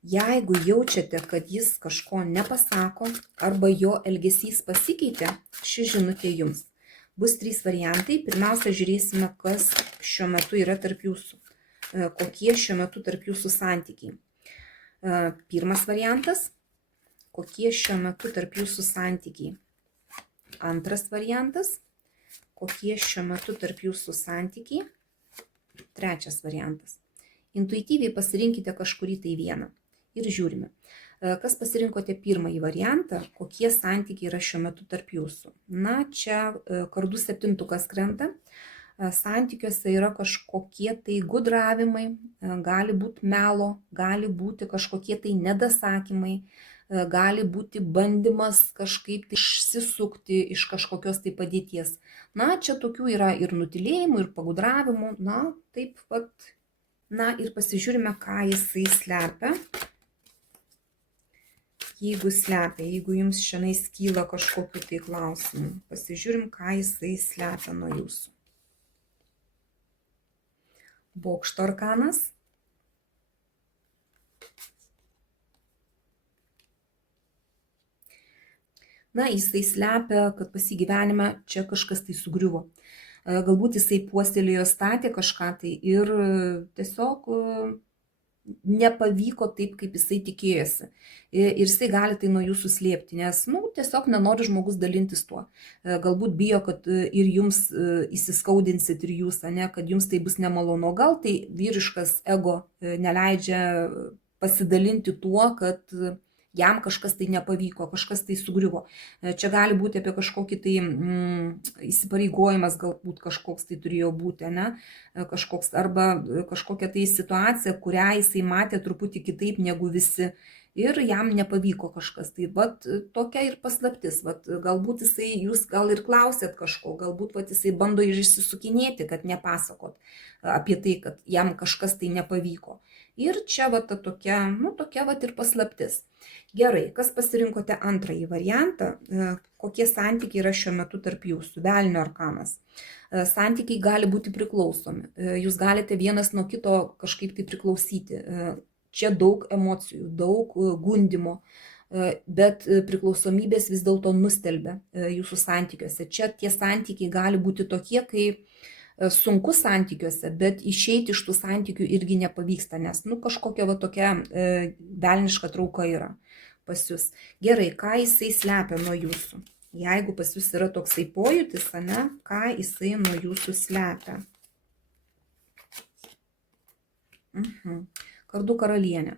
Jeigu jaučiate, kad jis kažko nepasako arba jo elgesys pasikeitė, ši žinutė jums. Bus 3 variantai. Pirmiausia, žiūrėsime, kas šiuo metu yra tarp jūsų. Kokie šiuo metu tarp jūsų santykiai. Pirmas variantas. Kokie šiuo metu tarp jūsų santykiai. Antras variantas. Kokie šiuo metu tarp jūsų santykiai. Trečias variantas. Intuityviai pasirinkite kažkurį tai vieną. Ir žiūrime. Kas pasirinkote pirmąjį variantą, kokie santykiai yra šiuo metu tarp jūsų. Na, čia kardų 7-tukas krenta. Santykiuose yra kažkokie tai gudravimai, gali būti melo, gali būti kažkokie tai nedasakymai, gali būti bandymas kažkaip tai išsisukti iš kažkokios tai padėties. Na, čia tokių yra ir nutilėjimų, ir pagudravimų. Na, taip pat. Na, ir pasižiūrime, ką jisai slepia. Jeigu slepia, jeigu jums šiandien kyla kažkokiu tai klausimu, pasižiūrim, ką jisai slepia nuo jūsų. Bokšto arkanas. Na, jisai slepia, kad pas jį gyvenime čia kažkas tai sugriuvo. Galbūt jisai puoselėjo, statė kažką tai ir tiesiog nepavyko taip, kaip jisai tikėjosi. Ir jisai gali tai nuo jūsų slėpti, nes tiesiog nenori žmogus dalintis tuo. Galbūt bijo, kad ir jums įsiskaudinsit ir jūs, kad jums tai bus nemalonu. Gal tai vyriškas ego neleidžia pasidalinti tuo, kad jam kažkas tai nepavyko, kažkas tai sugriuvo. Čia gali būti apie kažkokį tai įsipareigojimas, galbūt kažkoks tai turėjo būti, kažkoks, arba kažkokia tai situacija, kurią jisai matė truputį kitaip negu visi ir jam nepavyko kažkas. Tai tokia ir paslaptis. Galbūt jūs gal ir klausėt kažko, galbūt jisai bando ir išsisukinėti, kad nepasakot apie tai, kad jam kažkas tai nepavyko. Ir čia tokia ir paslaptis. Gerai, kas pasirinkote antrąjį variantą, kokie santykiai yra šiuo metu tarp jūsų, velnio arkanas. Santykiai gali būti priklausomi, jūs galite vienas nuo kito kažkaip tai priklausyti. Čia daug emocijų, daug gundimo, bet priklausomybės vis dėlto nustelbia jūsų santykiuose. Čia tie santykiai gali būti tokie, kai sunku santykiuose, bet išeiti iš tų santykių irgi nepavyksta, nes kažkokia tokia velniška trauka yra pas jūs. Gerai, ką jisai slepia nuo jūsų? Jeigu pas jūs yra toksai pojūtis, ką jisai nuo jūsų slepia? Kardų karalienė.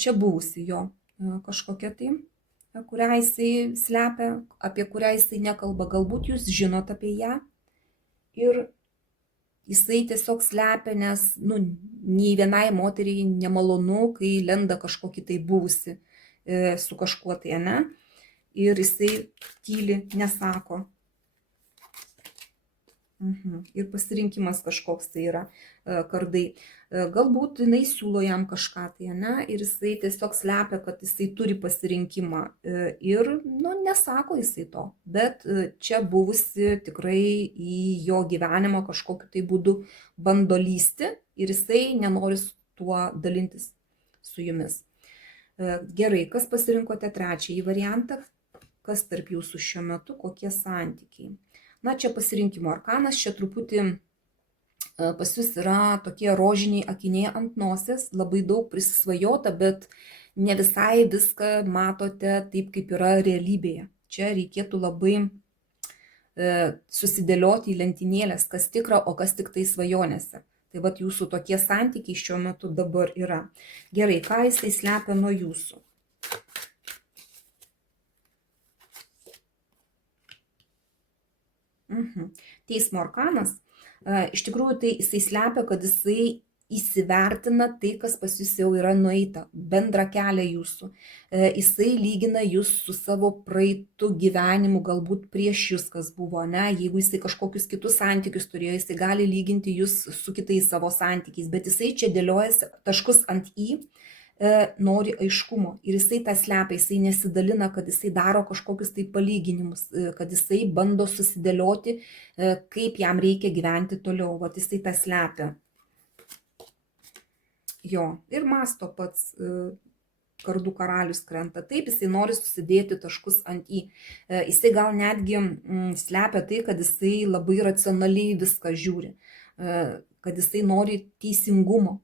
Čia buvusi jo kažkokia tai, kurią jisai slepia, apie kurią jisai nekalba. Galbūt jūs žinot apie ją ir jisai tiesiog slepia, nes nei vienai moteriai nemalonu, kai lenda kažkokį tai buvusi su kažkuo tai, ir jisai tyli, nesako. Ir pasirinkimas kažkoks tai yra kardai. Galbūt jinai siūlo jam kažką tai, ir jisai tiesiog slepia, kad jisai turi pasirinkimą ir, nesako jisai to, bet čia buvusi tikrai į jo gyvenimą kažkokiu tai būdu bando lysti ir jisai nenori tuo dalintis su jumis. Gerai, kas pasirinkote trečiąjį variantą? Kas tarp jūsų šiuo metu, kokie santykiai? Na, čia pasirinkimo arkanas, čia truputį pas jūs yra tokie rožiniai akiniai ant nosies, labai daug prisisvajota, bet ne visai viską matote taip, kaip yra realybėje. Čia reikėtų labai susidėlioti į lentynėlės, kas tikra, o kas tik tai svajonėse. Tai jūsų tokie santykiai šiuo metu dabar yra. Gerai, ką jisai slepia nuo jūsų? Teismo arkanas. Iš tikrųjų, tai jisai slepia, kad jisai įsivertina tai, kas pas jūs jau yra nueita, bendrą kelią jūsų. Jisai lygina jūs su savo praeitu gyvenimu, galbūt prieš jūs kas buvo, jeigu jisai kažkokius kitus santykius turėjo, jisai gali lyginti jūs su kitais savo santykiais, bet jisai čia dėliojasi taškus ant į, nori aiškumo ir jisai tą slepia, jisai nesidalina, kad jisai daro kažkokius tai palyginimus, kad jisai bando susidėlioti, kaip jam reikia gyventi toliau, jisai tą slepia. Jo, ir masto pats, kardų karalius krenta. Taip, jisai nori susidėti taškus ant į. Jisai gal netgi slepia tai, kad jisai labai racionaliai viską žiūri, kad jisai nori teisingumo,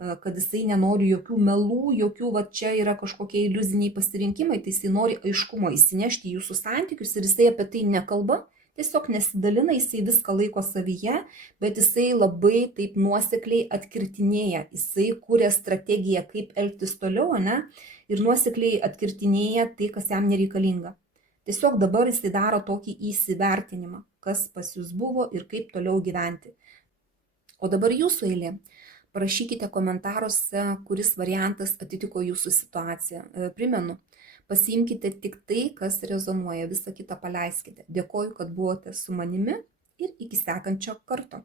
kad jisai nenori jokių melų, jokių, va čia yra kažkokie iliuziniai pasirinkimai, tai jisai nori aiškumo įsinešti į jūsų santykius ir jisai apie tai nekalba, tiesiog nesidalina, jisai viską laiko savyje, bet jisai labai taip nuosekliai atkirtinėja, jisai kuria strategiją, kaip elgtis toliau, ne, ir nuosekliai atkirtinėja tai, kas jam nereikalinga. Tiesiog dabar jisai daro tokį įsivertinimą, kas pas jūs buvo ir kaip toliau gyventi. O dabar jūsų eilė. Parašykite komentaruose, kuris variantas atitiko jūsų situaciją. Primenu, pasiimkite tik tai, kas rezonuoja, visą kitą paleiskite. Dėkoju, kad buvote su manimi ir iki sekančio karto.